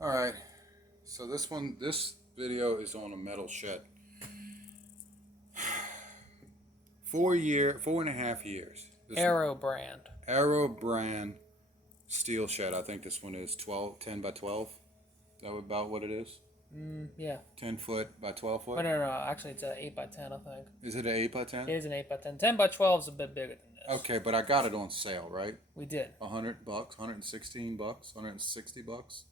All right. So this video is on a metal shed. 4.5 years. Arrow brand. Arrow brand steel shed. I think this one is 10 by 12. Is that about what it is? Yeah. 10 foot by 12 Oh, foot? no. Actually, it's an 8 by 10, I think. Is it an 8 by 10? It is an 8 by 10. 10 by 12 is a bit bigger than this. Okay, but I got it on sale, right? We did. $100, $116, $160,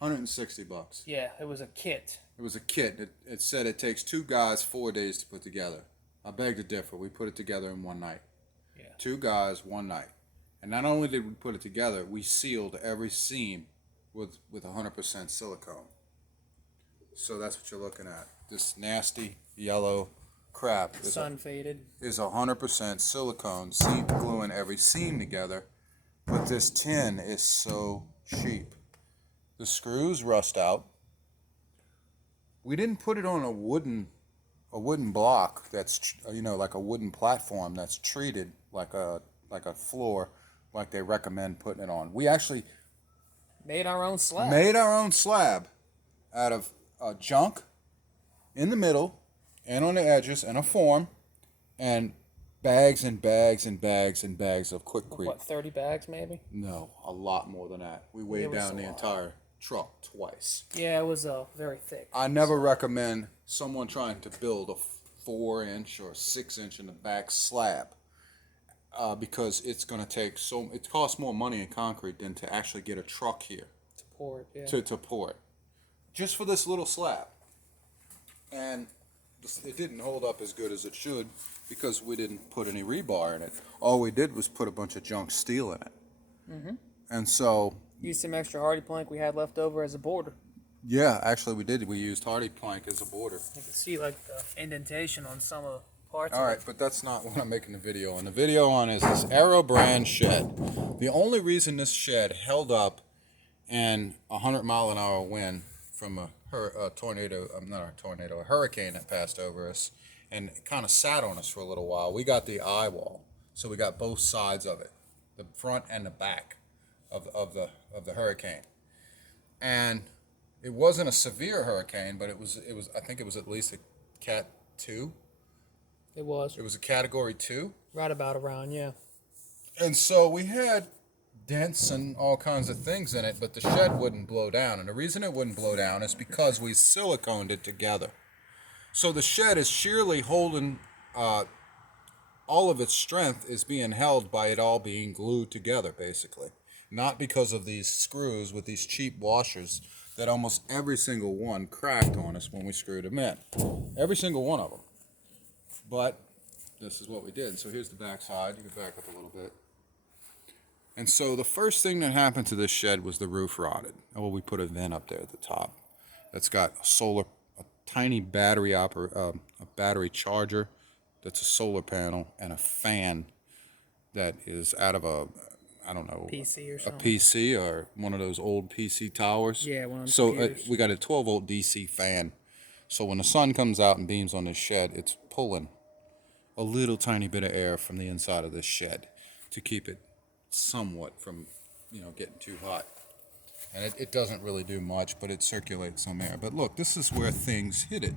$160. Yeah, it was a kit. It was a kit. It said it takes 2 guys 4 days to put together. I beg to differ. We put it together in one night. Yeah. 2 guys, 1 night. And not only did we put it together, we sealed every seam with 100% silicone. So that's what you're looking at. This nasty yellow crap Sun faded. is 100% silicone, seam gluing every seam together. But this tin is so cheap. The screws rust out. We didn't put it on a wooden block that's like a wooden platform that's treated like a floor, like they recommend putting it on. We actually Made our own slab. made our own slab out of junk in the middle and on the edges and a form and bags and bags and bags and bags of Quikrete. What, 30 bags maybe? No, a lot more than that. We weighed It was down a the lot. entire truck twice. Yeah, it was very thick. I never recommend someone trying to build a 4-inch or 6-inch in the back slab because it's going to take it costs more money in concrete than to actually get a truck here To pour it, yeah. to pour it. Just for this little slab. And it didn't hold up as good as it should because we didn't put any rebar in it. All we did was put a bunch of junk steel in it. Mm-hmm. And so Used some extra hardy plank we had left over as a border. yeah, actually we did. We used hardy plank as a border. You can see like the indentation on some of the parts. All of right, it. but that's not what I'm making the video on. The video on is this Arrow brand shed. The only reason this shed held up in a 100-mile-an-hour wind from a hurricane that passed over us and kind of sat on us for a little while. We got the eye wall, so we got both sides of it, the front and the back of the hurricane. And it wasn't a severe hurricane, but it was I think it was at least a Cat 2. It was. It was a Category 2. Right about around, yeah. And so we had dents and all kinds of things in it, but the shed wouldn't blow down. And the reason it wouldn't blow down is because we siliconed it together. So the shed is sheerly holding, all of its strength is being held by it all being glued together, basically. Not because of these screws with these cheap washers that almost every single one cracked on us when we screwed them in. Every single one of them. But this is what we did. So here's the back side. You can back up a little bit. And so the first thing that happened to this shed was the roof rotted. Oh, we put a vent up there at the top that's got a tiny battery a battery charger that's a solar panel and a fan that is out of I don't know, PC or a something. PC or one of those old PC towers. Yeah, one of those So computers. we got a 12-volt DC fan. So when the sun comes out and beams on this shed, it's pulling a little tiny bit of air from the inside of this shed to keep it somewhat from, getting too hot. And it doesn't really do much, but it circulates some air. But look, this is where things hit it.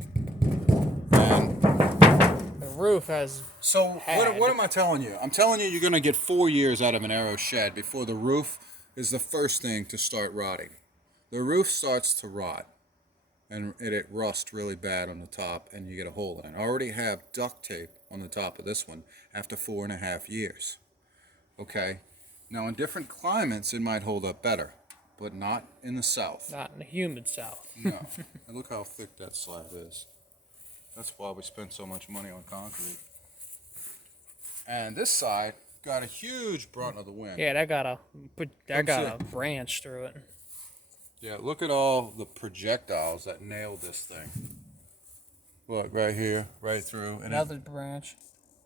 And The roof has. so Had. what am I telling you? I'm telling you you're going to get 4 years out of an Arrow shed before the roof is the first thing to start rotting. The roof starts to rot. And it rusts really bad on the top, and you get a hole in it. I already have duct tape on the top of this one after 4.5 years. Okay? Now, in different climates, it might hold up better, but not in the south. Not in the humid south. No. And look how thick that slab is. That's why we spend so much money on concrete. And this side got a huge brunt of the wind. Yeah, that got see. a branch through it. Yeah, look at all the projectiles that nailed this thing. Look, right here, right through. And Another branch.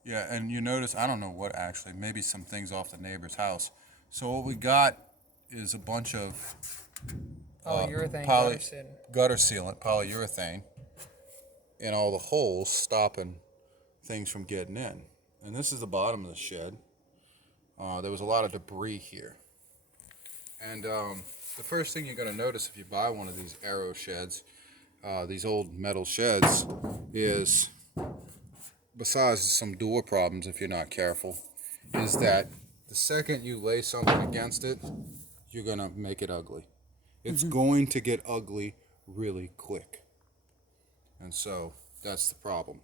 yeah, and you notice, I don't know what actually, maybe some things off the neighbor's house. So what we got is a bunch of Polyurethane gutter sealant, polyurethane, in all the holes, stopping things from getting in. And this is the bottom of the shed. There was a lot of debris here. And the first thing you're going to notice if you buy one of these Aero sheds, these old metal sheds, is, besides some door problems if you're not careful, is that the second you lay something against it, you're going to make it ugly. It's going to get ugly really quick. And so that's the problem.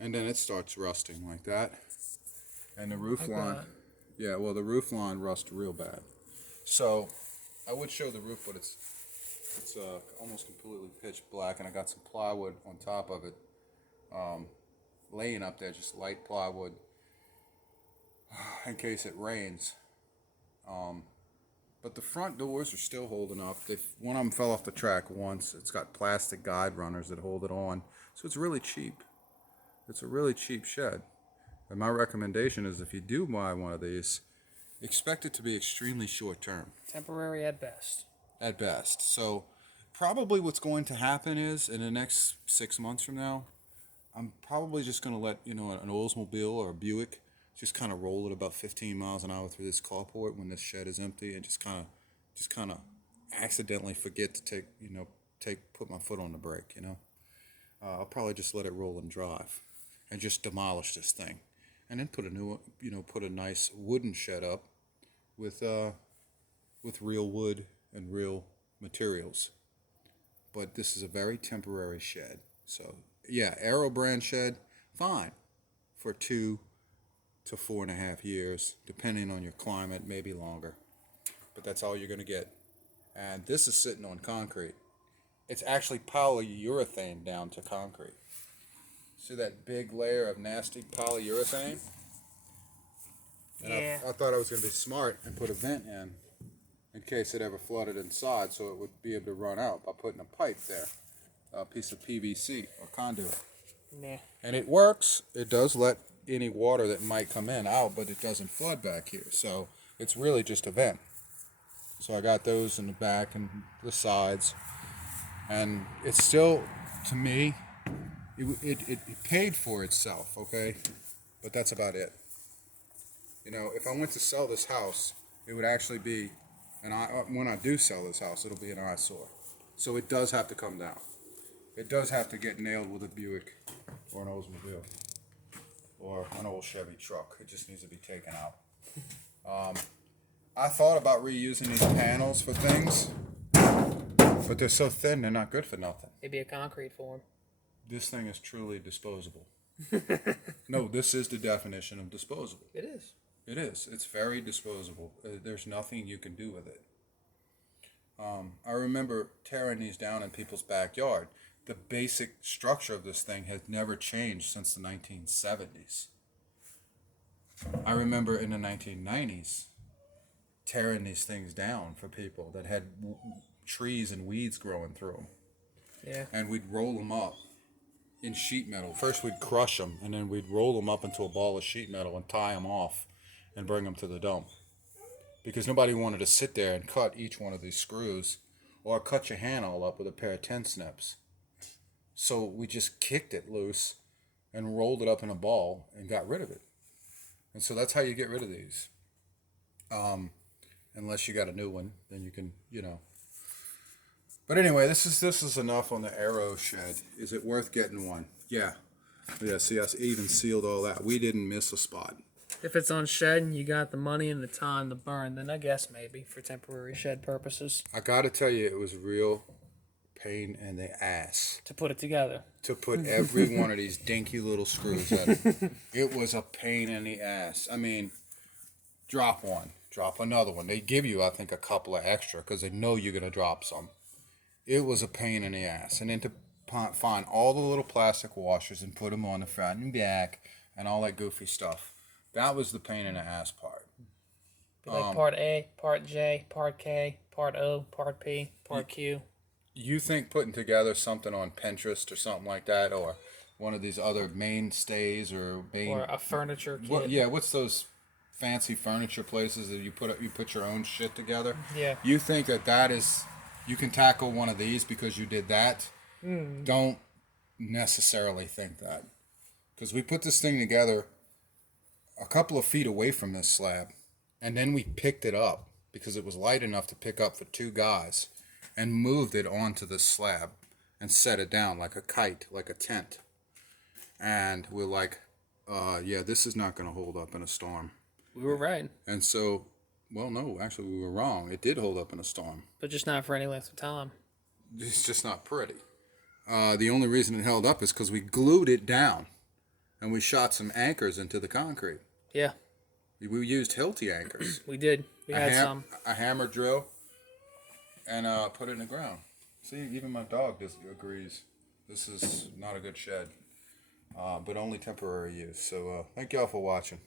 And then it starts rusting like that. And the roof line, yeah, well, the roof line rusts real bad. So I would show the roof, but it's almost completely pitch black, and I got some plywood on top of it, laying up there, just light plywood, in case it rains. But the front doors are still holding up. One of them fell off the track once. It's got plastic guide runners that hold it on, so it's really cheap. It's a really cheap shed. And my recommendation is, if you do buy one of these, expect it to be extremely short term. Temporary at best. At best. So probably what's going to happen is, in the next 6 months from now, I'm probably just going to let, an Oldsmobile or a Buick just kind of roll at about 15 miles an hour through this carport when this shed is empty, and just kind of accidentally forget to put my foot on the brake, I'll probably just let it roll and drive and just demolish this thing. And then put a nice wooden shed up with real wood and real materials. But this is a very temporary shed. So yeah, Aero brand shed, fine, for 2 to 4.5 years, depending on your climate, maybe longer. But that's all you're gonna get. And this is sitting on concrete. It's actually polyurethane down to concrete. See that big layer of nasty polyurethane? And Yeah. I thought I was going to be smart and put a vent in case it ever flooded inside, so it would be able to run out by putting a pipe there, a piece of PVC or conduit. Nah. And it works. It does let any water that might come in out, but it doesn't flood back here. So it's really just a vent. So I got those in the back and the sides. And it's still, to me, it paid for itself, okay? But that's about it. If I went to sell this house, it would actually be, when I do sell this house, it'll be an eyesore. So it does have to come down. It does have to get nailed with a Buick or an Oldsmobile or an old Chevy truck. It just needs to be taken out. I thought about reusing these panels for things, but they're so thin, they're not good for nothing. Maybe a concrete form. This thing is truly disposable. No, this is the definition of disposable. It is. It is. It's very disposable. There's nothing you can do with it. I remember tearing these down in people's backyard. The basic structure of this thing has never changed since the 1970s. I remember in the 1990s tearing these things down for people that had trees and weeds growing through them. Yeah. And we'd roll them up in sheet metal. First we'd crush them, and then we'd roll them up into a ball of sheet metal and tie them off and bring them to the dump. Because nobody wanted to sit there and cut each one of these screws or cut your hand all up with a pair of 10 snips. So we just kicked it loose and rolled it up in a ball and got rid of it. And so that's how you get rid of these. Unless you got a new one, then you can, But anyway, this is enough on the Aero shed. Is it worth getting one? Yeah. Yeah, see, I even sealed all that. We didn't miss a spot. If it's on shed and you got the money and the time to burn, then I guess maybe for temporary shed purposes. I got to tell you, it was real pain in the ass To put it together. to put every one of these dinky little screws in it. It was a pain in the ass. I mean, drop one, drop another one. They give you, I think, a couple of extra because they know you're going to drop some. It was a pain in the ass. And then to find all the little plastic washers and put them on the front and back and all that goofy stuff. That was the pain in the ass part. Be like part A, part J, part K, part O, part P, part Q. You think putting together something on Pinterest or something like that, or one of these other mainstays or a furniture kit. what's those fancy furniture places that you put your own shit together? Yeah. You think that is, you can tackle one of these because you did that? Don't necessarily think that, because we put this thing together a couple of feet away from this slab, and then we picked it up because it was light enough to pick up for 2 guys, and moved it onto the slab and set it down like a kite, like a tent. And we're like, yeah, this is not going to hold up in a storm. We were right, And so, well, no, actually, we were wrong. It did hold up in a storm. but just not for any length of time. It's just not pretty. The only reason it held up is because we glued it down, and we shot some anchors into the concrete. Yeah, We used Hilti anchors. we did. We had some. A hammer drill, and put it in the ground. See, even my dog agrees. This is not a good shed, but only temporary use. So thank y'all for watching.